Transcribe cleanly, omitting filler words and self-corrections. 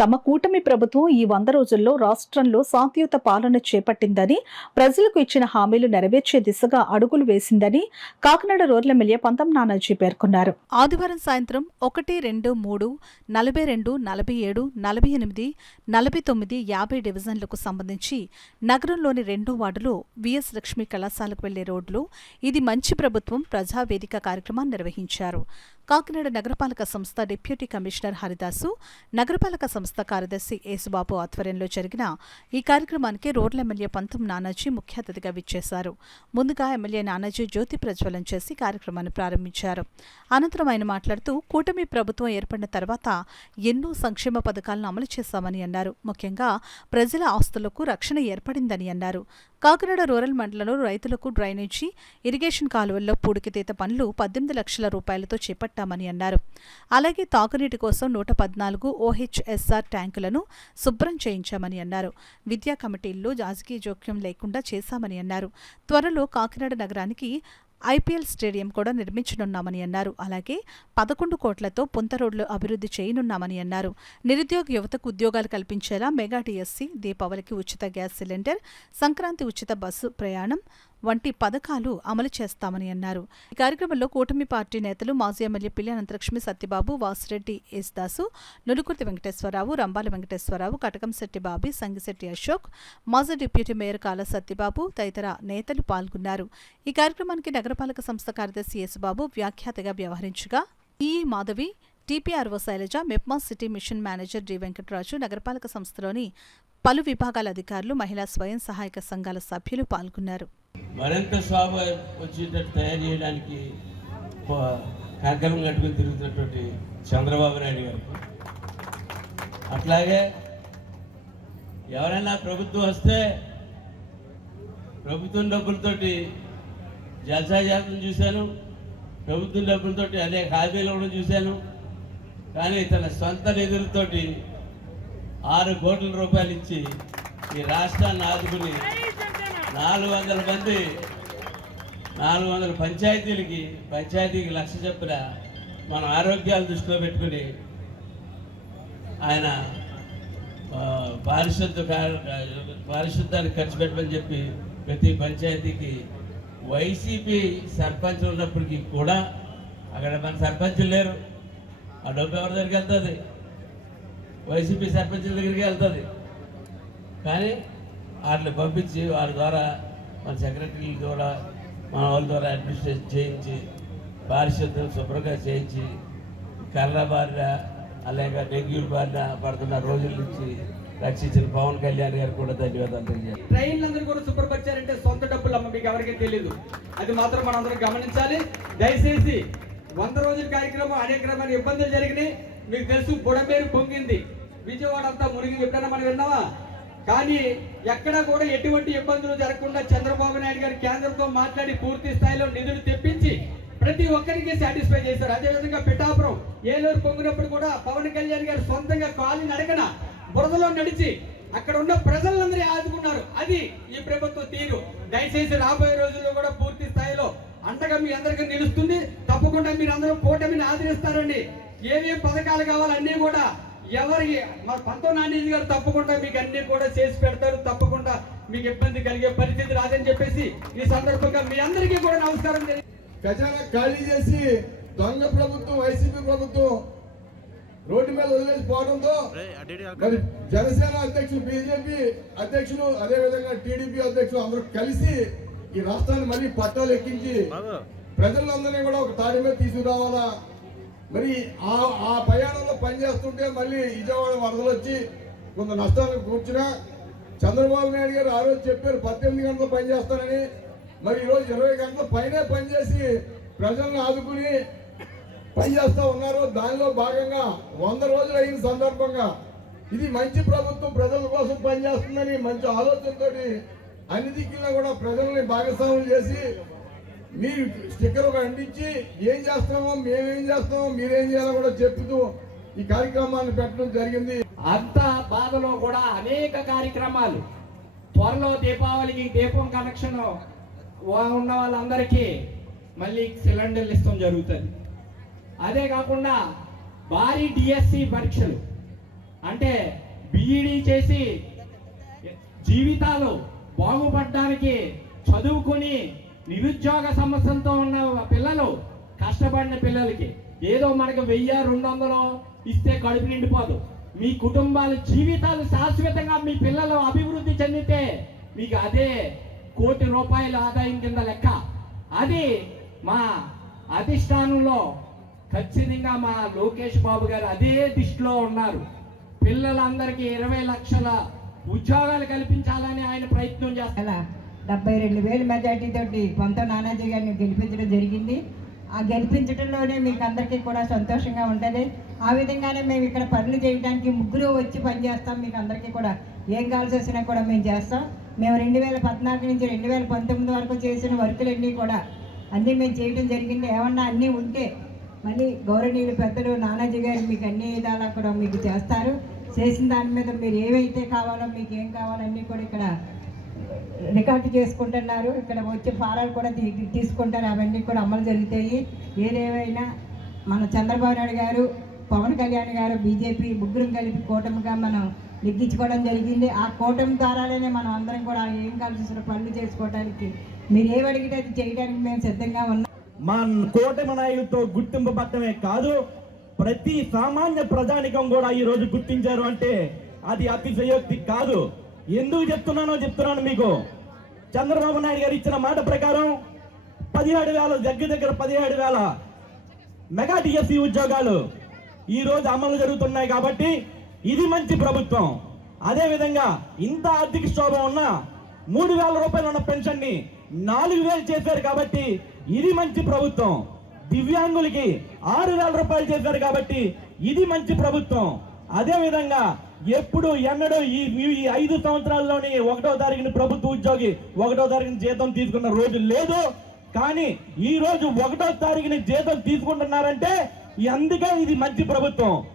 తమ కూటమి ప్రభుత్వం ఈ 100 రోజుల్లో రాష్ట్రంలో శాంతియుత పాలన చేపట్టిందని, ప్రజలకు ఇచ్చిన హామీలు నెరవేర్చే దిశగా అడుగులు వేసిందని కాకినాడ రూరల్ ఎమ్మెల్యే పంతం నానాజీ పేర్కొన్నారు. ఆదివారం సాయంత్రం 1, 2, 3, 42, 47, 48, 49, 50 డివిజన్లకు సంబంధించి నగరంలోని 2వ వార్డులో విఎస్ లక్ష్మి కళాశాలకు వెళ్లే రోడ్లో ఇది మంచి ప్రభుత్వం ప్రజావేదిక కార్యక్రమాన్ని నిర్వహించారు. కాకినాడ నగరపాలక సంస్థ డిప్యూటీ కమిషనర్ హరిదాసు, నగరపాలక సంస్థ కార్యదర్శి యేసుబాబు ఆధ్వర్యంలో జరిగిన ఈ కార్యక్రమానికి రూరల్ ఎమ్మెల్యే పంతం నానాజీ ముఖ్య అతిథిగా విచ్చేశారు. ముందుగా ఎమ్మెల్యే నానాజీ జ్యోతి ప్రజ్వలన చేసి కార్యక్రమాన్ని ప్రారంభించారు. అనంతరం ఆయన మాట్లాడుతూ కూటమి ప్రభుత్వం ఏర్పడిన తర్వాత ఎన్నో సంక్షేమ పథకాలను అమలు చేశామని అన్నారు. ముఖ్యంగా ప్రజల ఆస్తులకు రక్షణ ఏర్పడిందని అన్నారు. కాకినాడ రూరల్ మండలంలో రైతులకు డ్రైనేజీ, ఇరిగేషన్ కాలువల్లో పూడికితీత పనులు 18 లక్షల రూపాయలతో చేపట్టామని అన్నారు. అలాగే తాగునీటి కోసం 114 OHSR ట్యాంకులను శుభ్రం చేయించామని అన్నారు. విద్యా కమిటీల్లో రాజకీయ జోక్యం లేకుండా చేశామని అన్నారు. త్వరలో కాకినాడ నగరానికి IPL స్టేడియం కూడా నిర్మించనున్నామని అన్నారు. అలాగే 11 కోట్లతో పుంత రోడ్లు అభివృద్ధి చేయనున్నామని అన్నారు. నిరుద్యోగ యువతకు ఉద్యోగాలు కల్పించేలా మెగా DSC, దీపావళికి ఉచిత గ్యాస్ సిలిండర్, సంక్రాంతి ఉచిత బస్సు ప్రయాణం వంటి పథకాలు అమలు చేస్తామని అన్నారు. ఈ కార్యక్రమంలో కూటమి పార్టీ నేతలు మాజీ ఎమ్మెల్యే పిల్లి అనంతలక్ష్మి, సత్యబాబు, వాసిరెడ్డి యేసుదాసు, నులుకుర్తి వెంకటేశ్వరరావు, రంబాల వెంకటేశ్వరరావు, కటకంశెట్టి బాబీ, సంగిశెట్టి అశోక్, మాజీ డిప్యూటీ మేయర్ కాల సత్యబాబు తదితర నేతలు పాల్గొన్నారు. ఈ కార్యక్రమానికి నగరపాలక సంస్థ కార్యదర్శి యేసుబాబు వ్యాఖ్యాతగా వ్యవహరించగా ఈ Madhavi, TPRO Shailaja, MEPMA city mission manager D Venkataraju, నగరపాలక సంస్థలోని పలు విభాగాల అధికారులు, మహిళా స్వయం సహాయక సంఘాల సభ్యులు పాల్గొన్నారు. మరింత శోభ వచ్చేటట్టు తయారు చేయడానికి కార్యక్రమం కట్టుకుని తిరుగుతున్నటువంటి చంద్రబాబు నాయుడు గారు, అట్లాగే ఎవరైనా ప్రభుత్వం వస్తే ప్రభుత్వం డబ్బులతోటి జల్సా జాతను చూశాను, ప్రభుత్వం డబ్బులతోటి అనేక హామీలు కూడా చూశాను. కానీ తన సొంత నిధులతోటి 6 కోట్ల రూపాయలు ఇచ్చి ఈ రాష్ట్రాన్ని ఆదుకుని 400 మంది 400 పంచాయతీకి 1,00,000 చొప్పున మన ఆరోగ్యాలు దృష్టిలో పెట్టుకుని ఆయన పారిశుద్ధానికి ఖర్చు పెట్టమని చెప్పి ప్రతి పంచాయతీకి వైసీపీ సర్పంచ్ ఉన్నప్పటికీ కూడా అక్కడ మన సర్పంచులు లేరు. ఆ డబ్బు ఎవరి దగ్గరికి వెళ్తుంది? వైసీపీ సర్పంచుల దగ్గరికి వెళ్తుంది. కానీ వాటిని పంపించి వాళ్ళ ద్వారా మన సెక్రటరీల ద్వారా మన వాళ్ళ ద్వారా అడ్మినిస్ట్రేషన్ చేయించి పారిశుద్ధ్యం శుభ్రంగా చేయించి కర్ర బారిన అలాగే డెంగ్యూల బారిన పడుతున్న రోజుల నుంచి రక్షించిన పవన్ కళ్యాణ్ గారు కూడా ధన్యవాదాలు తెలియజేయాలి. ట్రైన్లందరూ కూడా శుభ్రపరిచారంటే సొంత డబ్బులు అమ్మ మీకు ఎవరికీ తెలియదు. అది మాత్రం మనందరం గమనించాలి. దయచేసి 100 రోజుల కార్యక్రమం అనేక రకమైన ఇబ్బందులు జరిగినాయి. మీకు తెలుసు, బుడమేరు పొంగింది, విజయవాడ అంతా మునిగి, ఎప్పుడైనా మనం విన్నావా? కానీ ఎక్కడా కూడా ఎటువంటి ఇబ్బందులు జరగకుండా చంద్రబాబు నాయుడు గారు కేంద్రంతో మాట్లాడి పూర్తి స్థాయిలో నిధులు తెప్పించి ప్రతి ఒక్కరికి సాటిస్ఫై చేశారు. అదేవిధంగా పిఠాపురం, ఏలూరు పొంగినప్పుడు కూడా పవన్ కళ్యాణ్ గారు సొంతంగా కాలిని నడకన బురదలో నడిచి అక్కడ ఉన్న ప్రజలందరూ ఆదుకున్నారు. అది ఈ ప్రభుత్వ తీరు. దయచేసి రాబోయే రోజుల్లో కూడా పూర్తి స్థాయిలో అండగా మీ అందరికీ నిలుస్తుంది. తప్పకుండా మీరు అందరూ కూటమిని ఆదరిస్తారండి. ఏమేం పథకాలు కావాలి అన్నీ కూడా ఎవరికి మన పంతం నాని గారు తప్పకుండా మీకు అన్ని కూడా చేసి పెడతారు. తప్పకుండా మీకు ఇబ్బంది కలిగే పరిస్థితి రాదని చెప్పేసి ఈ సందర్భంగా మీ అందరికీ కూడా నమస్కారం. ఖజానా ఖాళీ చేసి దొంగ ప్రభుత్వం, వైసీపీ ప్రభుత్వం రోడ్డు మీద వదిలేసిపోవడంతో మరి జనసేన అధ్యక్షులు, బీజేపీ అధ్యక్షులు, అదేవిధంగా టీడీపీ అధ్యక్షులు అందరూ కలిసి ఈ రాష్ట్రాన్ని మళ్ళీ పట్టాలు ఎక్కించి ప్రజలందరినీ కూడా ఒక తాడి మీద తీసుకురావాలా. మరి ఆ ప్రయాణంలో పనిచేస్తుంటే మళ్ళీ విజయవాడ వరదలు వచ్చి కొంత నష్టాలను కూర్చున్నా చంద్రబాబు నాయుడు గారు ఆ రోజు చెప్పారు 18 గంటలు పనిచేస్తానని. మరి ఈరోజు 20 గంటల పైనే పనిచేసి ప్రజలను ఆదుకుని పనిచేస్తూ ఉన్నారు. దానిలో భాగంగా 100 రోజులు అయిన సందర్భంగా ఇది మంచి ప్రభుత్వం ప్రజల కోసం పనిచేస్తుందని మంచి ఆలోచనతో అన్ని దిక్కుల్లో కూడా ప్రజల్ని భాగస్వాములు చేసి మీరు స్టిక్కర్ అంటించి ఏం చేస్తామో మేమేం చేస్తామో మీరేం చేయాలో కూడా చెప్తూ ఈ కార్యక్రమాన్ని పెట్టడం జరిగింది. అంత బాధలో కూడా అనేక కార్యక్రమాలు, త్వరలో దీపావళికి దీపం కనెక్షన్ ఉన్న వాళ్ళందరికీ మళ్ళీ సిలిండర్లు ఇస్తాం జరుగుతుంది. అదే కాకుండా భారీ DSC పరీక్షలు అంటే బీఈడీ చేసి జీవితాలు బాగుపడడానికి చదువుకొని నిరుద్యోగ సమస్యలతో ఉన్న పిల్లలు, కష్టపడిన పిల్లలకి ఏదో మనకు 1000-200 ఇస్తే కడుపు నిండిపోదు. మీ కుటుంబాల జీవితాలు శాశ్వతంగా మీ పిల్లలు అభివృద్ధి చెందితే మీకు అదే ₹1 కోటి ఆదాయం కింద లెక్క. అది మా అధిష్టానంలో ఖచ్చితంగా మా లోకేష్ బాబు గారు అదే దిశలో ఉన్నారు. పిల్లలందరికీ 20 లక్షల ఉద్యోగాలు కల్పించాలని ఆయన ప్రయత్నం చేస్తారు. 72,000 మెజార్టీ తోటి కొంత నానాజీ గారిని గెలిపించడం జరిగింది. ఆ గెలిపించడంలోనే మీకు అందరికీ కూడా సంతోషంగా ఉంటుంది. ఆ విధంగానే మేము ఇక్కడ పనులు చేయడానికి ముగ్గురు వచ్చి పనిచేస్తాం. మీకు అందరికీ కూడా ఏం కావాల్సి వచ్చినా కూడా మేము చేస్తాం. మేము 2014 నుంచి 2019 వరకు చేసిన వర్కులన్నీ కూడా అన్నీ మేము చేయడం జరిగింది. ఏమన్నా అన్నీ ఉంటే మళ్ళీ గౌరవనీయులు పెద్దలు నానాజీ గారు మీకు అన్ని విధాలా కూడా మీకు చేస్తారు. చేసిన దాని మీద మీరు ఏవైతే కావాలో, మీకు ఏం కావాలో అన్నీ కూడా ఇక్కడ రికార్డు చేసుకుంటున్నారు. ఇక్కడ వచ్చే ఫారాలు కూడా తీసుకుంటారు. అవన్నీ కూడా అమలు జరుగుతాయి. ఏదేమైనా మన చంద్రబాబు నాయుడు గారు, పవన్ కళ్యాణ్ గారు, బీజేపీ ముగ్గురం కలిపి కూటమిగా మనం నెగ్గించుకోవడం జరిగింది. ఆ కూటమి ద్వారానే మనం అందరం కూడా ఏం కావాల్సిన పనులు చేసుకోవడానికి, మీరు ఏమడిగితే అది చేయడానికి మేము సిద్ధంగా ఉన్నాం. మా కూటమి నాయకులతో గుర్తింపబడటమే కాదు, ప్రతి సామాన్య ప్రజానికం కూడా ఈ రోజు గుర్తించారు అంటే అది అతిశయోక్తి కాదు. ఎందుకు చెప్తున్నాను మీకు. చంద్రబాబు నాయుడు గారు ఇచ్చిన మాట ప్రకారం 17,000 దగ్గర 17,000 మెగా టీఎస్సీ ఉద్యోగాలు ఈ రోజు అమలు జరుగుతున్నాయి. కాబట్టి ఇది మంచి ప్రభుత్వం. అదే విధంగా ఇంత ఆర్థిక క్షోభం ఉన్న 3,000 రూపాయలు ఉన్న పెన్షన్ ని 4,000 చేశారు. కాబట్టి ఇది మంచి ప్రభుత్వం. దివ్యాంగులకి 6,000 రూపాయలు చేశారు. కాబట్టి ఇది మంచి ప్రభుత్వం. అదే విధంగా ఎప్పుడు ఎన్నడూ ఈ 5 సంవత్సరాల్లోని 1వ తారీఖున ప్రభుత్వ ఉద్యోగి 1వ తారీఖున జీతం తీసుకున్న రోజు లేదు. కానీ ఈ రోజు 1వ తారీఖున జీతం తీసుకుంటున్నారంటే అందుకే ఇది మంచి ప్రభుత్వం.